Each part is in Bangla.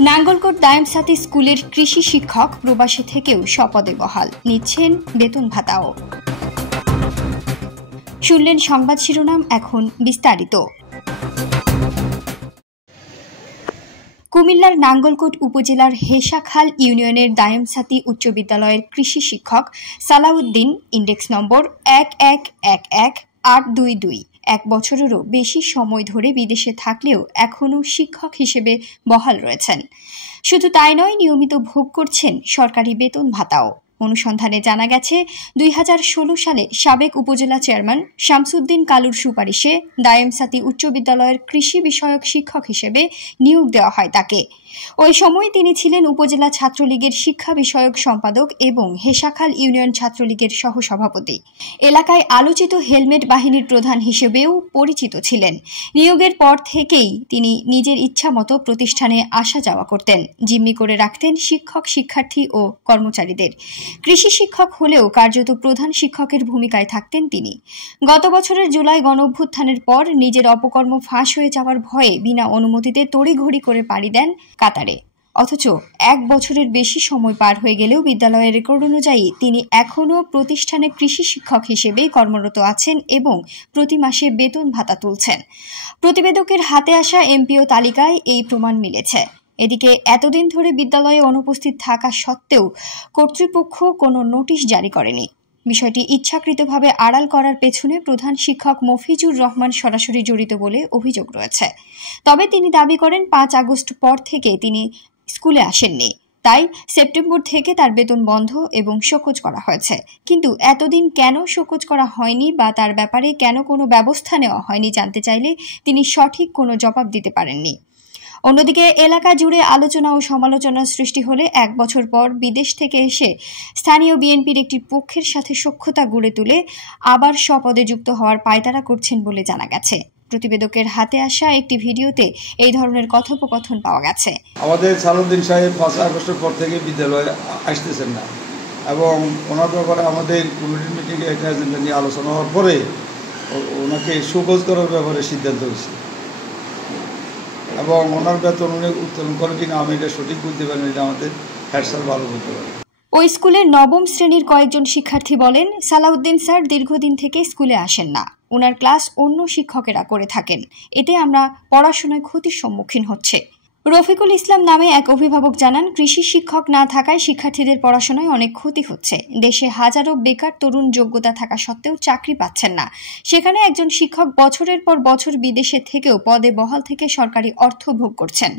নাঙ্গলকোট দায়ামসাতি স্কুলের কৃষি শিক্ষক প্রবাসী থেকেও স্বপদে বহাল, নিচ্ছেন বেতন ভাতাও। শুনলেন সংবাদ শিরোনাম, এখন বিস্তারিত। কুমিল্লার নাঙ্গলকোট উপজেলার হেসাখাল ইউনিয়নের দায়ামসাতি উচ্চ বিদ্যালয়ের কৃষি শিক্ষক সালাউদ্দিন, ইন্ডেক্স নম্বর 1111822, 1 বছরেরও বেশি সময় ধরে বিদেশে থাকলেও এখনও শিক্ষক হিসেবে বহাল রয়েছেন। শুধু তাই নয়, নিয়মিত ভোগ করছেন সরকারি বেতন ভাতাও। অনুসন্ধানে জানা গেছে, 2016 সালে সাবেক উপজেলা চেয়ারম্যান শামসুদ্দিন কালুর সুপারিশে দায়ামসাতি উচ্চ বিদ্যালয়ের কৃষি বিষয়ক শিক্ষক হিসেবে নিয়োগ দেওয়া হয় তাকে। ওই সময় তিনি ছিলেন উপজেলা ছাত্রলীগের শিক্ষা বিষয়ক সম্পাদক এবং হেসাখাল ইউনিয়ন ছাত্রলীগের সহসভাপতি। এলাকায় আলোচিত হেলমেট বাহিনীর প্রধান হিসেবেও পরিচিত ছিলেন। নিয়োগের পর থেকেই তিনি নিজের ইচ্ছামতো প্রতিষ্ঠানে আসা যাওয়া করতেন, জিম্মি করে রাখতেন শিক্ষক, শিক্ষার্থী ও কর্মচারীদের। কৃষি শিক্ষক হলেও কার্যত প্রধান শিক্ষকের ভূমিকায় থাকতেন তিনি। গত বছরের জুলাই গণঅভ্যুত্থানের পর নিজের অপকর্ম ফাঁস হয়ে যাওয়ার ভয়ে বিনা অনুমতিতে তড়িঘড়ি করে পাড়ি দেন কাতারে। অথচ 1 বছরের বেশি সময় পার হয়ে গেলেও বিদ্যালয়ের রেকর্ড অনুযায়ী তিনি এখনও প্রতিষ্ঠানে কৃষি শিক্ষক হিসেবে কর্মরত আছেন এবং প্রতি মাসে বেতন ভাতা তুলছেন। প্রতিবেদকের হাতে আসা এমপিও তালিকায় এই প্রমাণ মিলেছে। এদিকে এতদিন ধরে বিদ্যালয়ে অনুপস্থিত থাকা সত্ত্বেও কর্তৃপক্ষ কোনো নোটিশ জারি করেনি। বিষয়টি ইচ্ছাকৃতভাবে আড়াল করার পেছনে প্রধান শিক্ষক মফিজুর রহমান সরাসরি জড়িত বলে অভিযোগ রয়েছে। তবে তিনি দাবি করেন 5 আগস্ট পর থেকে তিনি স্কুলে আসেননি, তাই সেপ্টেম্বর থেকে তার বেতন বন্ধ এবং শোকজ করা হয়েছে। কিন্তু এতদিন কেন শোকজ করা হয়নি বা তার ব্যাপারে কেন কোনো ব্যবস্থা নেওয়া হয়নি জানতে চাইলে তিনি সঠিক কোনো জবাব দিতে পারেননি। অন্যদিকে এলাকা জুড়ে আলোচনা ও সমালোচনার সৃষ্টি হলে 1 বছর পর বিদেশ থেকে এসে স্থানীয় বিএনপির একটি পক্ষের সাথে সখ্যতা গড়ে তুলে আবার স্বপদে যুক্ত হওয়ার পায়তারা করছেন বলে জানা গেছে। প্রতিবেদকের হাতে আসা একটি ভিডিওতে এই ধরনের কথোপকথন পাওয়া গেছে। আমাদের সালাউদ্দিন সাহেব 5 আগস্টের পর থেকে বিদ্যালয়ে আসতেছেন না এবং ওনার ব্যাপারে আমাদের কমিটির মিটিংয়ে একটা এজেন্ডা নিয়ে আলোচনা হওয়ার পরে ওনাকে শোকজ করার ব্যাপারে সিদ্ধান্ত হয়েছে এবং ওনার বেতন উনি উত্তোলন করে কিনা আমি এটা সঠিক বুঝতে পারিনি, এটা আমাদের হেড স্যার ভালো বলতে পারে। ওই স্কুলের 9ম শ্রেণীর কয়েকজন শিক্ষার্থী বলেন, সালাউদ্দিন স্যার দীর্ঘদিন থেকে স্কুলে আসেন না, ওনার ক্লাস অন্য শিক্ষকেরা করে থাকেন, এতে আমরা পড়াশোনায় ক্ষতির সম্মুখীন হচ্ছে। রফিকুল ইসলাম নামে এক অভিভাবক জানান, কৃষি শিক্ষক না থাকায় শিক্ষার্থীদের পড়াশোনায় অনেক ক্ষতি হচ্ছে। দেশে হাজারো বেকার তরুণ যোগ্যতা থাকা সত্ত্বেও চাকরি পাচ্ছেন না। সেখানে একজন শিক্ষক বছরের পর বছর বিদেশে থেকেও পদে বহাল থেকে সরকারি অর্থ ভোগ করছেন।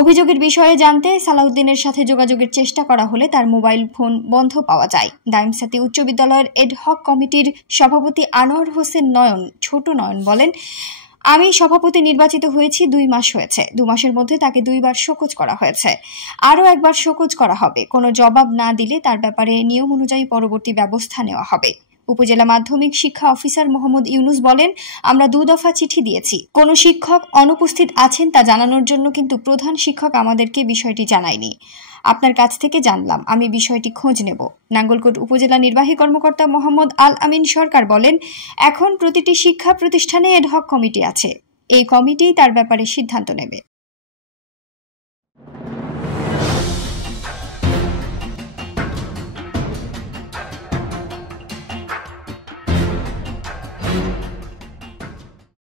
অভিযোগের বিষয়ে জানতে সালাউদ্দিনের সাথে যোগাযোগের চেষ্টা করা হলে তার মোবাইল ফোন বন্ধ পাওয়া যায়। দায়ামসাতি উচ্চ বিদ্যালয়ের এডহক কমিটির সভাপতি আনোয়ার হোসেন নয়ন, ছোট নয়ন, বলেন, আমি সভাপতি নির্বাচিত হয়েছি 2 মাস হয়েছে। 2 মাসের মধ্যে তাকে 2 বার শোকজ করা হয়েছে, আরও 1 বার শোকজ করা হবে। কোনো জবাব না দিলে তার ব্যাপারে নিয়ম অনুযায়ী পরবর্তী ব্যবস্থা নেওয়া হবে। উপজেলা মাধ্যমিক শিক্ষা অফিসার মোহাম্মদ ইউনুস বলেন, আমরা 2 দফা চিঠি দিয়েছি কোনো শিক্ষক অনুপস্থিত আছেন তা জানানোর জন্য, কিন্তু প্রধান শিক্ষক আমাদেরকে বিষয়টি জানায়নি। আপনার কাছ থেকে জানলাম, আমি বিষয়টি খোঁজ নেব। নাঙ্গলকোট উপজেলা নির্বাহী কর্মকর্তা মোহাম্মদ আল আমিন সরকার বলেন, এখন প্রতিটি শিক্ষা প্রতিষ্ঠানে এডহক কমিটি আছে, এই কমিটি তার ব্যাপারে সিদ্ধান্ত নেবে।